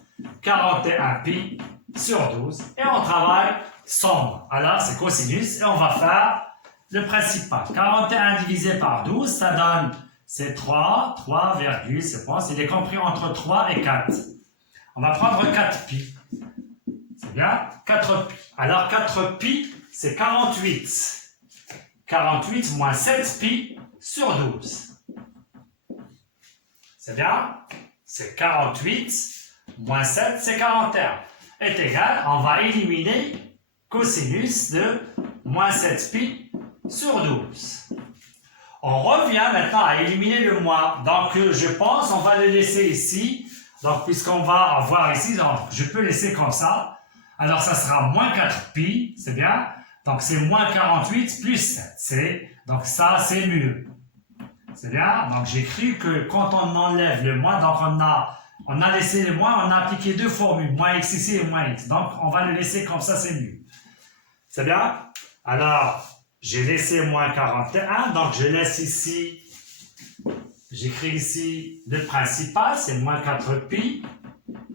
41 pi sur 12. Et on travaille sombre. Alors c'est cosinus, et on va faire le principal. 41 divisé par 12, ça donne, c'est 3, c'est quoi? Il est compris entre 3 et 4. On va prendre 4 pi. C'est bien? 4 pi. Alors 4 pi, c'est 48. 48 moins 7 pi sur 12. C'est bien? C'est 48 moins 7, c'est 41. Est égal, on va éliminer cosinus de moins 7 pi sur 12. On revient maintenant à éliminer le moins. Donc, je pense on va le laisser ici. Donc, puisqu'on va avoir ici, donc, je peux laisser comme ça. Alors, ça sera moins 4 pi, c'est bien. Donc, c'est moins 48 plus 7. Donc, ça, c'est mieux. C'est bien. Donc, j'ai cru que quand on enlève le moins, donc on a laissé le moins, on a appliqué deux formules, moins x ici et moins x. Donc, on va le laisser comme ça, c'est mieux. C'est bien? Alors, j'ai laissé moins 41, donc je laisse ici, j'écris ici le principal, c'est moins 4 pi.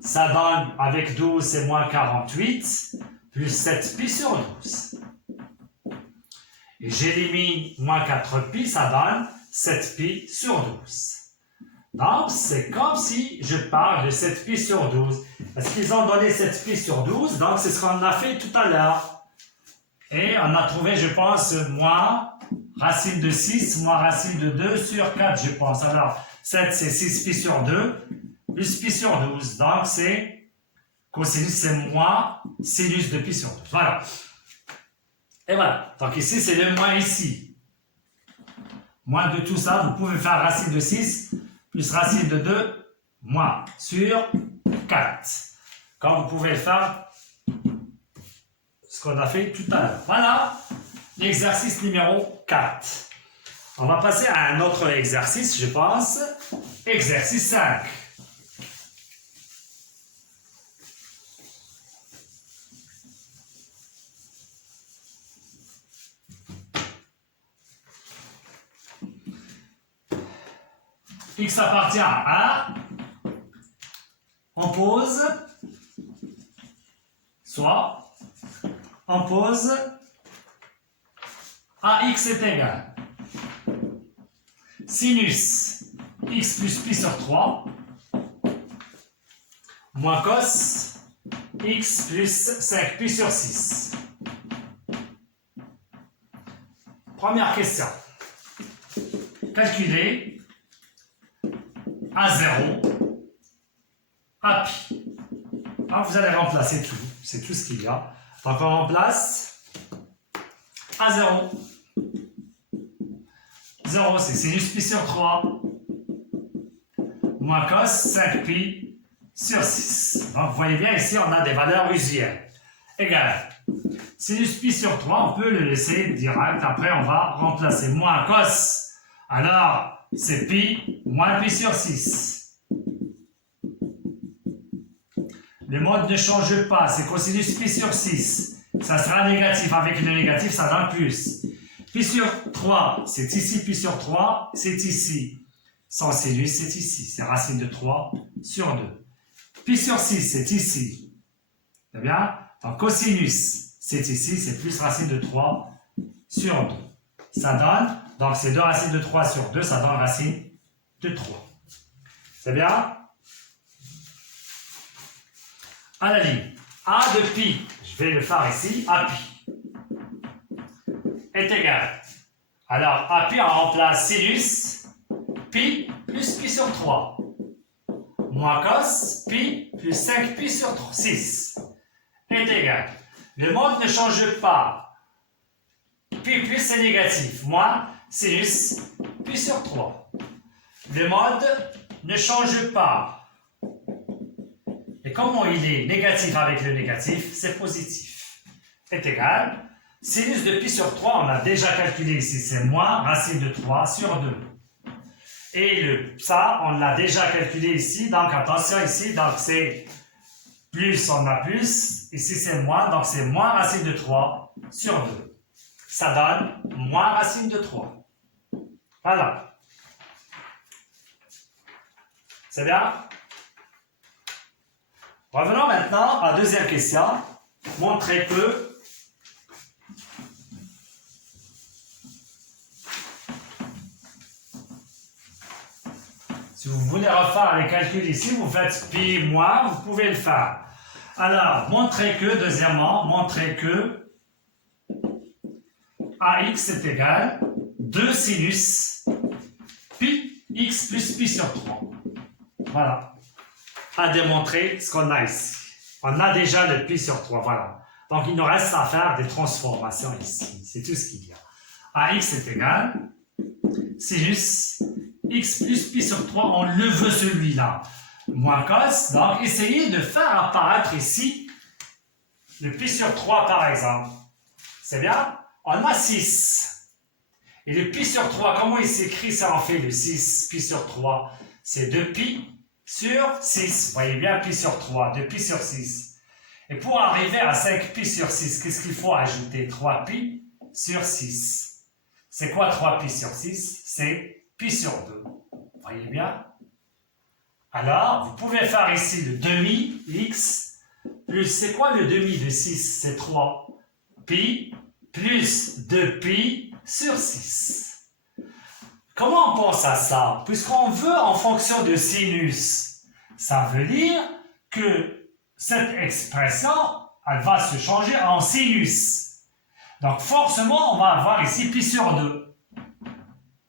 Ça donne, avec 12, c'est moins 48, plus 7 pi sur 12. Et j'élimine moins 4 pi, ça donne 7 pi sur 12. Donc, c'est comme si je parle de 7 pi sur 12. Parce qu'ils ont donné 7 pi sur 12, donc c'est ce qu'on a fait tout à l'heure. Et on a trouvé, je pense, moins racine de 6, moins racine de 2 sur 4, je pense. Alors, 7, c'est 6 pi sur 2, plus pi sur 12. Donc, c'est cosinus, c'est moins sinus de pi sur 12. Voilà. Et voilà. Donc, ici, c'est le moins ici. Moins de tout ça, vous pouvez faire racine de 6, plus racine de 2, moins sur 4. Comme vous pouvez le faire, ce qu'on a fait tout à l'heure. Voilà l'exercice numéro 4. On va passer à un autre exercice, je pense. Exercice 5. X appartient à 1. On pose, soit on pose AX est égal sinus x plus pi sur 3 moins cos x plus 5 pi sur 6. Première question. Calculer A0 à pi. Alors vous allez remplacer tout, c'est tout ce qu'il y a. Donc on remplace A0. 0, c'est sinus pi sur 3 moins cos 5 pi sur 6. Donc vous voyez bien ici, on a des valeurs usuelles. Égal. Sinus pi sur 3, on peut le laisser direct. Après, on va remplacer moins cos. Alors, c'est pi moins pi sur 6. Le mode ne change pas, c'est cosinus pi sur 6. Ça sera négatif. Avec le négatif, ça donne plus. Pi sur 3, c'est ici, pi sur 3, c'est ici. Sans sinus, c'est ici. C'est racine de 3 sur 2. Pi sur 6, c'est ici. C'est bien? Donc, cosinus, c'est ici, c'est plus racine de 3 sur 2. Ça donne, donc c'est 2 racines de 3 sur 2, ça donne racine de 3. C'est bien? À la ligne, A de pi, je vais le faire ici, A pi, est égal. Alors, A pi, on remplace sinus, pi plus pi sur 3, moins cos, pi plus 5 pi sur 6, est égal. Le mode ne change pas. Pi plus c'est négatif, moins sinus pi sur 3. Le mode ne change pas. Et comment il est négatif avec le négatif, c'est positif. Est égal. Sinus de pi sur 3, on a déjà calculé ici, c'est moins racine de 3 sur 2. Et ça, on l'a déjà calculé ici, donc attention ici, donc c'est plus, on a plus, ici c'est moins, donc c'est moins racine de 3 sur 2. Ça donne moins racine de 3. Voilà. C'est bien? Revenons maintenant à la deuxième question. Montrer que si vous voulez refaire les calculs ici, vous faites pi moins, vous pouvez le faire. Alors, montrer que, deuxièmement, montrer que AX est égal 2 sinus pi x plus pi sur 3. Voilà. À démontrer ce qu'on a ici. On a déjà le pi sur 3, voilà. Donc, il nous reste à faire des transformations ici. C'est tout ce qu'il y a. AX est égal sinus x plus pi sur 3, on le veut celui-là. Moins cos, donc essayez de faire apparaître ici le pi sur 3 par exemple. C'est bien? On a 6. Et le pi sur 3, comment il s'écrit ça en fait le 6, pi sur 3? C'est 2 pi sur 6. Vous voyez bien, pi sur 3, 2 pi sur 6. Et pour arriver à 5 pi sur 6, qu'est-ce qu'il faut ajouter? 3 pi sur 6. C'est quoi 3 pi sur 6? C'est pi sur 2. Vous voyez bien? Alors, vous pouvez faire ici le demi x plus, c'est quoi le demi de 6? C'est 3 pi plus 2 pi sur 6. Comment on pense à ça? Puisqu'on veut en fonction de sinus, ça veut dire que cette expression, elle va se changer en sinus. Donc, forcément, on va avoir ici pi sur 2.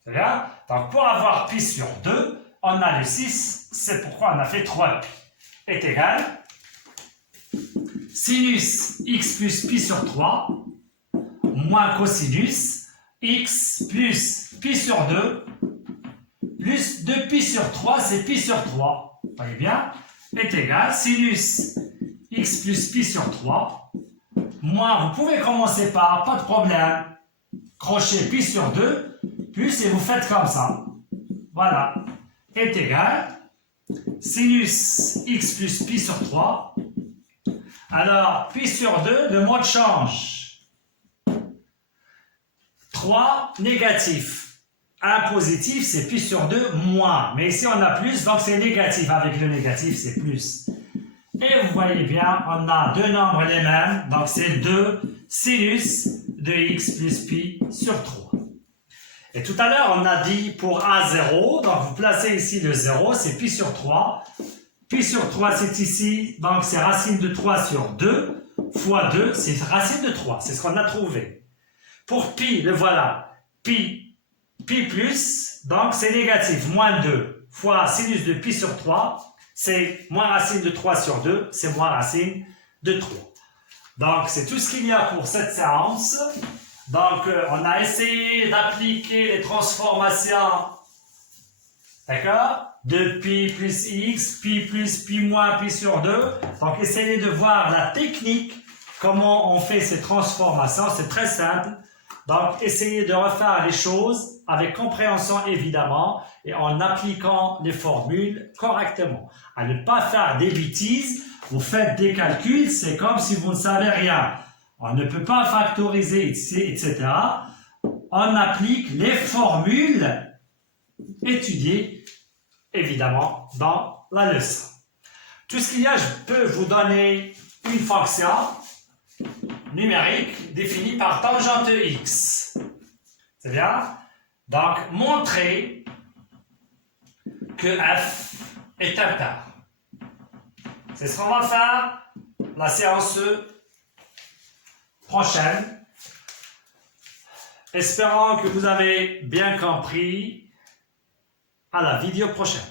C'est bien? Donc, pour avoir pi sur 2, on a le 6, c'est pourquoi on a fait 3 pi. Est égal sinus x plus pi sur 3 moins cosinus x plus pi sur 2 plus 2 pi sur 3, c'est pi sur 3. Vous voyez bien? Est égal sinus x plus pi sur 3 moins, vous pouvez commencer par, pas de problème, crochet pi sur 2, plus, et vous faites comme ça. Voilà. Est égal sinus x plus pi sur 3. Alors, pi sur 2, le mode change. 3 négatif. 1 positif, c'est pi sur 2 moins. Mais ici, on a plus, donc c'est négatif. Avec le négatif, c'est plus. Et vous voyez bien, on a deux nombres les mêmes, donc c'est 2 sinus de x plus pi sur 3. Et tout à l'heure, on a dit pour A0, donc vous placez ici le 0, c'est pi sur 3. Pi sur 3, c'est ici, donc c'est racine de 3 sur 2, fois 2, c'est racine de 3, c'est ce qu'on a trouvé. Pour pi, le voilà, pi plus, donc c'est négatif, moins 2, fois sinus de pi sur 3, c'est moins racine de 3 sur 2, c'est moins racine de 3. Donc, c'est tout ce qu'il y a pour cette séance. Donc, on a essayé d'appliquer les transformations, d'accord, de pi plus x, pi plus pi moins pi sur 2. Donc, essayez de voir la technique, comment on fait ces transformations. C'est très simple. Donc, essayez de refaire les choses avec compréhension évidemment et en appliquant les formules correctement. À ne pas faire des bêtises, vous faites des calculs, c'est comme si vous ne savez rien. On ne peut pas factoriser, etc. On applique les formules étudiées évidemment dans la leçon. Tout ce qu'il y a, je peux vous donner une fonction numérique définie par tangente x. C'est bien? Donc, montrer que f est impair. C'est ce qu'on va faire la séance prochaine. Espérons que vous avez bien compris. À la vidéo prochaine.